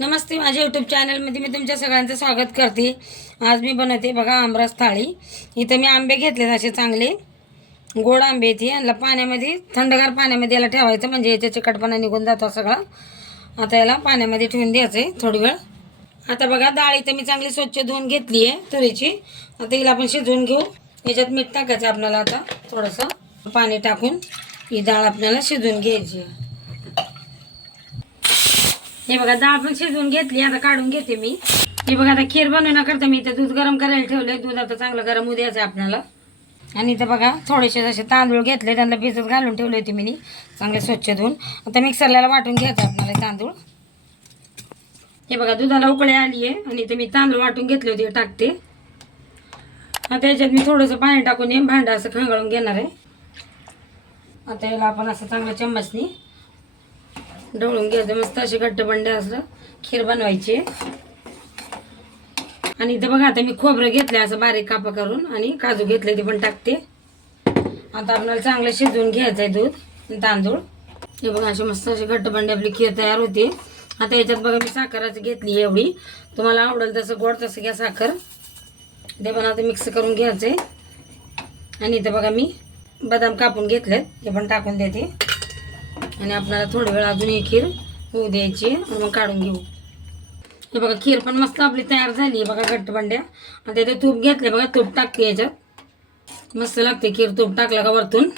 नमस्ते माझ्या यूट्यूब चॅनलमध्ये मी तुमच्या सगळ्यांचं स्वागत करते. आज मी बनवते बघा आमरस थाळी. इथं मी आंबे घेतलेत असे चांगले. गोड आंबे येते याला पाण्यामध्ये थंडगार पाण्यामध्ये याला ठेवायचं म्हणजे याच्या चिकटपणा निघून जातो सगळा. आता याला पाण्यामध्ये ठेवून द्यायचं आहे थोडी वेळ. आता बघा डाळ इथं मी चांगली स्वच्छ धुवून घेतली आहे तुरीची. आता हिला आपण शिजवून घेऊ. याच्यात मीठ टाकायचं आपल्याला आता थोडंसं. पाणी टाकून ही डाळ आपल्याला शिजवून घ्यायची आहे. हे बघा डाळ पण शिजवून घेतली आता काढून घेते मी. हे बघा आता खीर बनवण्याकरता मी. इथं दूध गरम करायला ठेवलंय. दूध आता चांगलं गरम उद्याचं द्यायचं आपल्याला. आणि इथं बघा थोडेसे जसे तांदूळ घेतले त्यांना भिजत घालून ठेवले होते मी चांगले स्वच्छ धुवून. आता मिक्सरला वाटून घ्यायचं आपल्याला तांदूळ. हे बघा दुधाला उकळी आली आहे. आणि इथे मी तांदूळ वाटून घेतले होते टाकते. आता याच्यात मी थोडंसं पाणी टाकून हे भांडं असं खंगाळून घेणार आहे. आता याला आपण असं चांगलं चम्मचनी ढवळून घ्यायचं मस्त असे घट्ट बंडे असं खीर बनवायची. आणि इथं बघा आता मी खोबरं घेतलं असं बारीक कापा करून आणि काजू घेतले ते पण टाकते. आता आपल्याला चांगलं शिजवून घ्यायचं आहे दूध तांदूळ. हे बघा असे मस्त असे घट्ट बंडे आपली खीर तयार होते. आता याच्यात बघा मी साखराची घेतली एवढी. तुम्हाला आवडेल तसं गोड तसं घ्या साखर. ते पण आता मिक्स करून घ्यायचं आहे आणि इथं बघा मी बदाम कापून घेतलेत. हे पण टाकून देते. आणि आपल्याला थोडी वेळ अजून ही खीर होऊ द्यायची मग काढून घेऊ. हे बघा खीर पण मस्त आपली तयार झाली बघा घट्ट बंड्या आता इथे तूप घेतले बघा तूप टाकते याच्यात. मस्त लागते खीर तूप टाकलं का वरतून.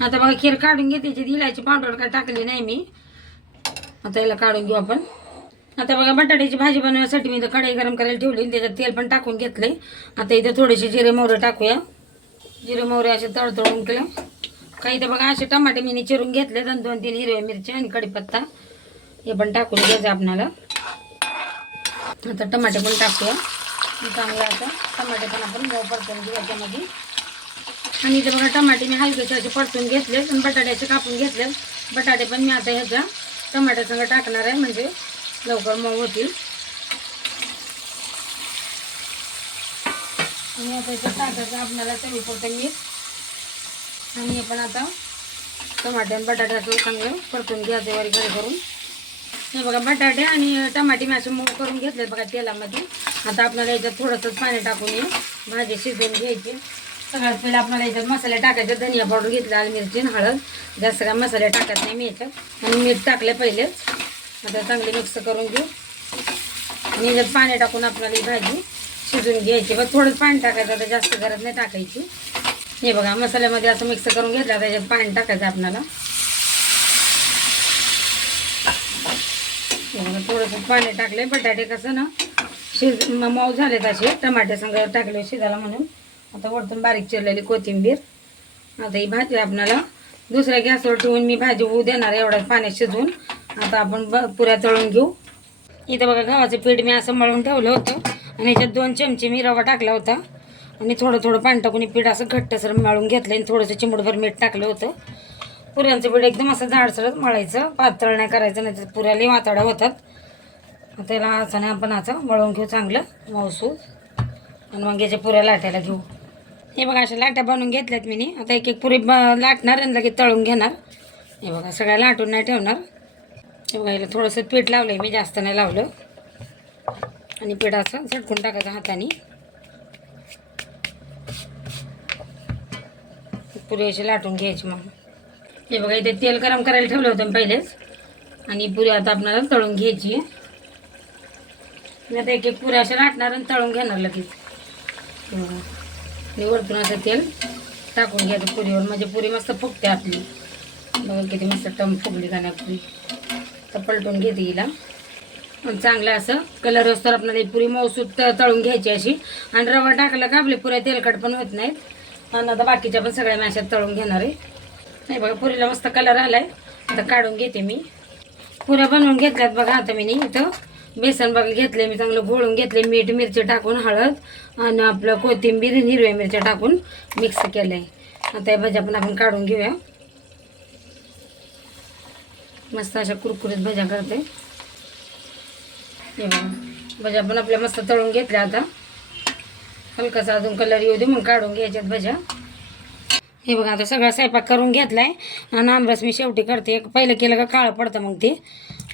आता बघा खीर काढून घेते याच्यात इलायची पावडर काय टाकली नाही मी. आता याला काढून घेऊ आपण. आता बघा बटाट्याची भाजी बनवण्यासाठी मी इथं कढई गरम करायला ठेवली त्याच्यात तेल पण टाकून घेतले आता इथं थोडेसे जिरे मोहरे टाकूया. जिरे मोहरे असे तळतळून केलं. काही तर बघा असे टमाटे मी चिरून घेतले दोन दोन तीन हिरव्या मिरच्या आणि कढीपत्ता हे पण टाकून घ्यायचं आपणाला. आता टमाटे पण टाकूया. चांगलं आता टमाटे पण आपण परतून घेऊ याच्यामध्ये आणि इथे बघा टमाटे मी हलकेसे असे परतून घेतले आणि बटाट्याचे कापून घेतले बटाटे पण मी आता ह्याच्या टमाट्यासंग टाकणार आहे म्हणजे लवकर मऊ होतील. आणि आता टाकायचं आपल्याला चवीपुरतं मीठ आणि आपण पण आता टमाटे आणि बटाट्याचं चांगलं परतून घ्यायचं वरी घरी करून. हे बघा बटाटे आणि टमाटे मी असे मऊ करून घेतले बघा तेलामध्ये. आता आपल्याला याच्यात थोडंसं पाणी टाकून ये भाजी शिजवून घ्यायची. सगळ्यात पहिले आपल्याला याच्यात मसाले टाकायचे. धनिया पावडर घेतला लाल मिरची हळद. जास्त काय मसाले टाकत नाही मी याच्यात. आणि मीठ टाकले पहिलेच. आता चांगले मिक्स करून घेऊ. आणि याच्यात पाणी टाकून आपल्याला ही भाजी शिजून घ्यायची. बघ थोडंच पाणी टाकायचं आता जास्त गरज नाही टाकायची. हे बघा मसाल्यामध्ये असं मिक्स करून घेतला त्याच्यात पाणी टाकायचं आपल्याला. हे बघा थोडंसं पाणी टाकले बटाटे कसं ना शिज मऊ झाले तसे टमाटे संग टाकले शिजायला म्हणून. आता वरतून बारीक चिरलेली कोथिंबीर. आता ही भाजी आपल्याला दुसऱ्या गॅसवर ठेवून मी भाजी होऊ देणार एवढ्या पाण्यात शिजवून. आता आपण ब पुऱ्या तळून घेऊ. इथं बघा गव्हाचं पीठ मी असं मळून ठेवलं होतं. आणि याच्यात दोन चमचे मी रवा टाकला होता. आणि थोडं थोडं पाणी टाकून पीठ असं घट्टसर मळून घेतलं आणि थोडंसं चिमडभर मीठ टाकलं होतं. पुऱ्यांचं पीठ एकदम असं जाडसरच मळायचं पातळ नाही करायचं नाही तर पुऱ्याला वाताड्या होतात. त्याला असं नाही आपण असं मळून घेऊ चांगलं मौसूद आणि मग याच्या पुऱ्या लाटायला घेऊ. हे बघा अशा लाट्या बनवून घेतल्यात मी आता एक एक पुरी ब लाटणार आणि लगेच तळून घेणार. हे बघा सगळ्या लाटून नाही ठेवणार. हे बघा याला थोडंसं पीठ लावलं आहे मी जास्त नाही लावलं. आणि पीठ असं झटकून टाकायचं हाताने. पुरी अशी लाटून घ्यायची मग. हे बघा इथे तेल गरम करायला ठेवलं होतं पहिलेच. आणि पुरी आता आपल्याला तळून घ्यायची. मी आता एक एक पुऱ्या अशा लाटणार आणि तळून घेणार लगेच. आणि वरतून असं तेल टाकून घ्यायचं पुरीवर. म्हणजे पुरी मस्त फुगते आपली. बघा किती मस्त टम फुगली का नाही पुरी तर पलटून घेते हिला. आणि चांगलं असं कलर असतो आपल्याला. पुरी मऊसूत त- तळून घ्यायची अशी. आणि रवा टाकला का आपली पुऱ्या तेलकट पण होत नाहीत. आणि आता बाकीच्या पण सगळ्या मॅशात तळून घेणार आहे. नाही बघा पुरीला मस्त कलर आलाय. आता काढून घेते मी. पुऱ्या बनवून घेतल्यात बघा आता मी इथं. बेसन बघा घेतले मी चांगलं घोळून घेतले मीठ मिरची टाकून हळद आणि आपलं कोथिंबीर हिरव्या मिरच्या टाकून मिक्स केलं आहे आता या भाज्या पण आपण काढून घेऊया. मस्त अशा कुरकुरीत भज्या करते. हे बघा भज्या पण आपल्या मस्त तळून घेतल्या आता. हलकासा अजून कलर येऊ दे मग काढून घ्यायच्यात भज्या. हे बघा आता सगळा स्वयंपाक करून घेतलाय. आणि आमरस मी शेवटी करते. पहिलं केलं का काळं पडतं मग ते.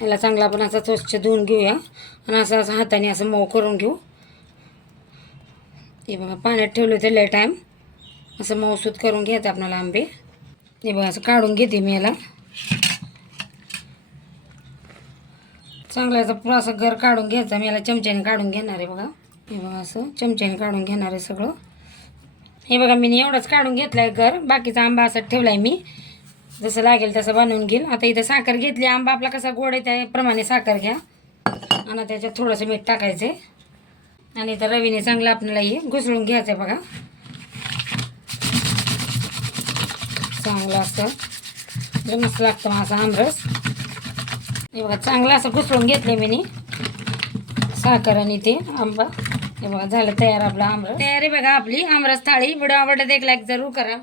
याला चांगला आपण असा स्वच्छ धुवून घेऊया. आणि असं असं हाताने असं मऊ करून घेऊ. हे बघा पाण्यात ठेवलं ते लय टाईम असं मऊसूत करून घ्यायचं आपल्याला आंबे. हे बघा असं काढून घेते मी याला. चांगला याचा पुरा असं घर काढून घ्यायचा. मी याला चमच्याने काढून घेणार आहे बघा. हे बघा असं चमच्याने काढून घेणार आहे सगळं. हे बघा मी एवढंच काढून घेतलं आहे घर. बाकीचा आंबा असा ठेवला आहे मी. जसं लागेल तसं बनवून घेईल. आता इथं साखर घेतली. आंबा आपला कसा गोड आहे त्याप्रमाणे साखर घ्या. आणि त्याच्यात थोडंसं मीठ टाकायचं आहे आणि इथं रवीने चांगलं आपल्याला हे घुसळून घ्यायचं आहे बघा. चांगलं असं. मस्त लागतं मग असा आमरस. हे बघा चांगलं असं घुसळून घेतलं मी साखर आणि ते आंबा. हे बघा झालं तयार आपलं आमरस. तयारी बघा आपली आमरस थाळी. व्हिडिओ आवडला एक लाईक जरूर करा.